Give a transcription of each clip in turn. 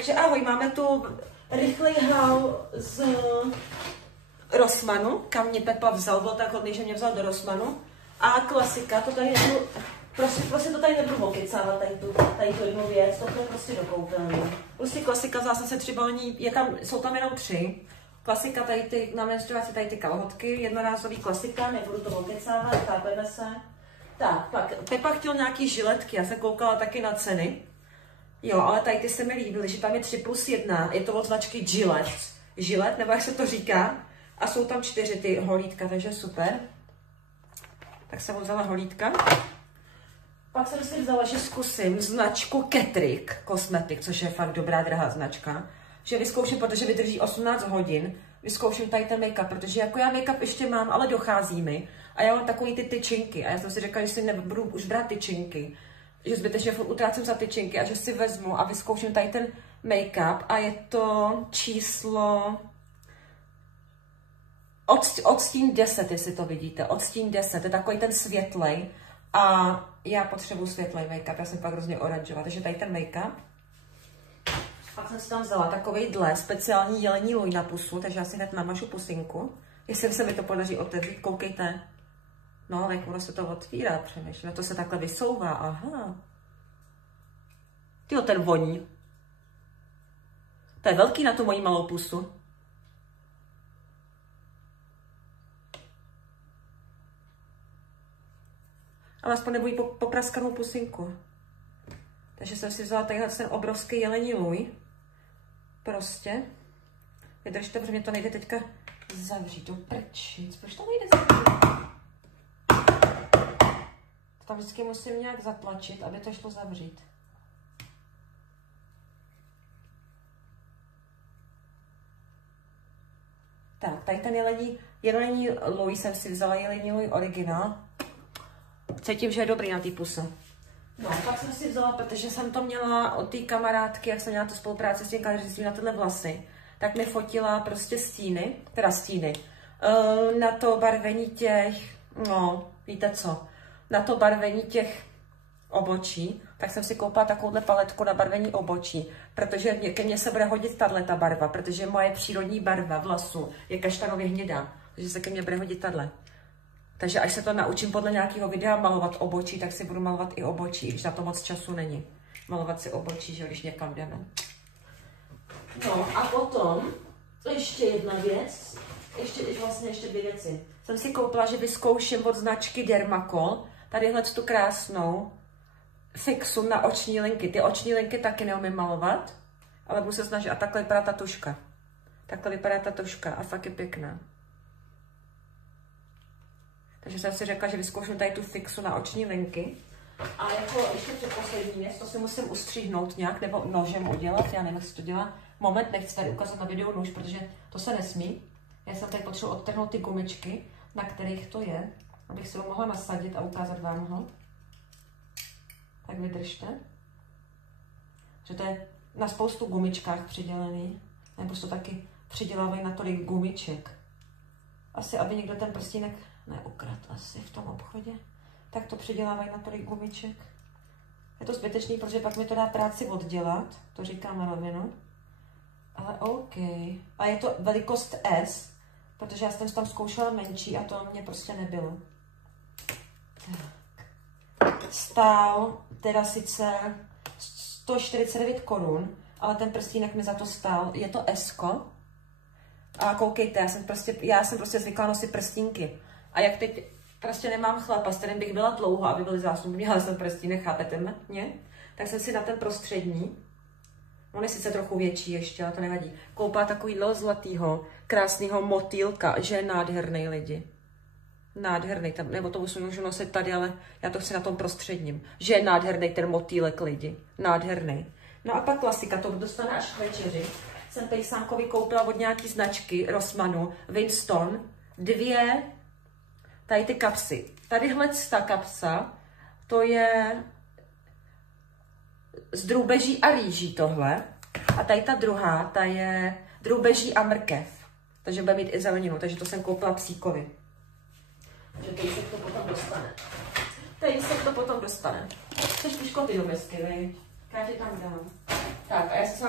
Takže ahoj, máme tu rychlej haul z Rossmannu, kam mě Pepa vzal, byl tak hodný, že mě vzal do Rossmannu. A klasika, to tady nebudu, prostě to tady nebudu okecávat, tady tu jednu věc, to je prostě do koupelny. Prostě klasika, vzala jsem se 3 balení, jsou tam jenom 3. Klasika, tady ty, na menstruaci tady ty kalhotky, jednorázový klasika, nebudu to okecávat, chápeme se. Tak, pak Pepa chtěl nějaký žiletky, já jsem koukala taky na ceny. Jo, ale tady ty se mi líbily, že tam je 3+1, je to od značky Gillette. Gillette, nebo jak se to říká. A jsou tam 4 ty holítka, takže super. Tak jsem vzala holítka. Pak jsem si vzala, že zkusím značku Catrick Cosmetic, což je fakt dobrá, drahá značka. Že vyzkouším, protože vydrží 18 hodin. Vyzkouším tady ten make-up, protože jako já make-up ještě mám, ale dochází mi. A já mám takový ty tyčinky. A já jsem si řekla, že si nebudu už brát tyčinky. Že zbytečně furt utrácím za tyčinky a že si vezmu a vyzkouším tady ten make-up. A je to číslo odstín 10, jestli to vidíte. Odstín 10, to je takový ten světlej. A já potřebuji světlej make-up, já jsem pak hrozně oranžová. Takže tady ten make-up. Pak jsem si tam vzala takovejhle speciální jelení lůj na pusu, takže já si hned namažu pusinku. Jestli se mi to podaří otevřít, koukejte. No, jak ono se to otvírá, přemýšlím. To se takhle vysouvá, aha. Tyjo, ten voní. To je velký na tu moji malou pusu. Ale aspoň nebojí popraskanou pusinku. Takže jsem si vzala tadyhle ten obrovský jelení lůj. Prostě. Vydržte, protože mě to nejde teďka zavřít. Do prčic. Proč to nejde zavřít? Tam vždycky musím nějak zatlačit, aby to šlo zavřít. Tak, tady ten jelení lůj jsem si vzala, jelení lůj originál. Cítím, že je dobrý na té puse. No, pak jsem si vzala, protože jsem to měla od té kamarádky, jak jsem měla tu spolupráci s tím kadeřnictvím na tyhle vlasy, tak mi fotila prostě stíny, na to barvení těch, no, víte co, na to barvení těch obočí, tak jsem si koupila takovouhle paletku na barvení obočí, protože ke mně se bude hodit tato barva, protože moje přírodní barva vlasu je kaštanově hnědá, takže se ke mně bude hodit tato. Takže až se to naučím podle nějakého videa malovat obočí, tak si budu malovat i obočí, když na to moc času není. Malovat si obočí, že když někam jdeme. No a potom ještě jedna věc, ještě 2 věci. Jsem si koupila, že vyzkouším od značky Dermacol, tadyhle tu krásnou fixu na oční linky. Ty oční linky taky neumím malovat, ale budu se snažit. A takhle vypadá ta tuška. Takhle vypadá ta tuška a fakt je pěkná. Takže jsem si řekla, že vyzkouším tady tu fixu na oční linky. A jako ještě předposlední věc, to si musím ustříhnout nějak, nebo nožem udělat, já nevím, jak se to dělá. Moment, nechci tady ukázat na videu nůž, protože to se nesmí. Já jsem tady potřebuji odtrhnout ty gumičky, na kterých to je, abych si ho mohla nasadit a ukázat vám ho. Tak vydržte. Že to je na spoustu gumičkách přidělený. Nebo to taky přidělávají na tolik gumiček. Asi, aby někdo ten prstínek neukrad asi v tom obchodě. Tak to přidělávají na tolik gumiček. Je to zbytečný, protože pak mi to dá práci oddělat. To říkám na rovinu. Ale OK. A je to velikost S, protože já jsem tam zkoušela menší a to mě prostě nebylo. Tak. Stál teda sice 149 korun, ale ten prstínek mi za to stál. Je to S-ko. A koukejte, já jsem prostě zvyklá nosit prstínky. A jak teď prostě nemám chlapa, s kterým bych byla dlouho, aby byly zásnubní, ale jsem prstínek, chápete mě? Tak jsem si na ten prostřední, on je sice trochu větší ještě, ale to nevadí, koupila takovýhle zlatýho, krásného motýlka, že je nádherný lidi. Nádherný, nebo to můžu nosit tady, ale já to chci na tom prostředním. Že je nádherný ten motýlek lidi. Nádherný. No a pak klasika, to dostane až k večeři. Jsem pejsánkovi koupila od nějaký značky Rossmannu, Winston, 2 tady ty kapsy. Tadyhle ta kapsa, to je z drůbeží a rýží tohle. A tady ta druhá, ta je drůbeží a mrkev. Takže bude mít i zeleninu, takže to jsem koupila psíkovi. Takže tady se to potom dostane. Tady se to potom dostane. Chceš piškoty do misky, viď? Já ti tam dám. Tak a já se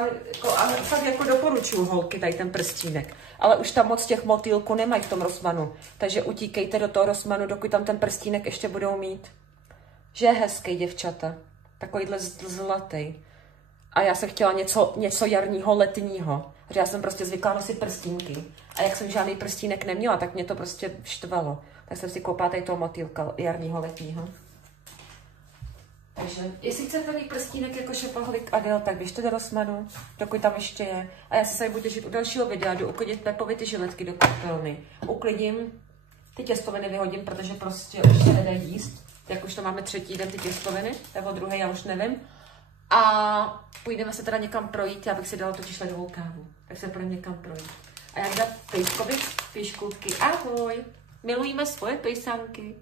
fakt jako doporučuju holky tady ten prstínek. Ale už tam moc těch motýlků nemají v tom Rossmannu. Takže utíkejte do toho Rossmannu, dokud tam ten prstínek ještě budou mít. Že je hezký, děvčata. Takovýhle zlatý. A já jsem chtěla něco jarního, letního. Že já jsem prostě zvykla nosit prstínky. A jak jsem žádný prstínek neměla, tak mě to prostě štvalo. Tak jsem si koupila tady toho motýlka jarního, letního. Takže, jestli chcete mít prstínek jako šapaholik Adele, tak běžte do Rossmannu, dokud tam ještě je. A já se tady budu těšit u dalšího videa, jdu uklidit Pepovi ty žiletky do koupelny. Uklidím, ty těstoviny vyhodím, protože prostě už se nedá jíst. Jak už to máme 3. den ty těstoviny, nebo 2., já už nevím. A půjdeme se teda někam projít, já bych si dala totiž ledovou kávu. Tak se půjdeme někam projít. A jak dát pejskovi, pejškůvky, ahoj! Milujeme svoje pejsánky.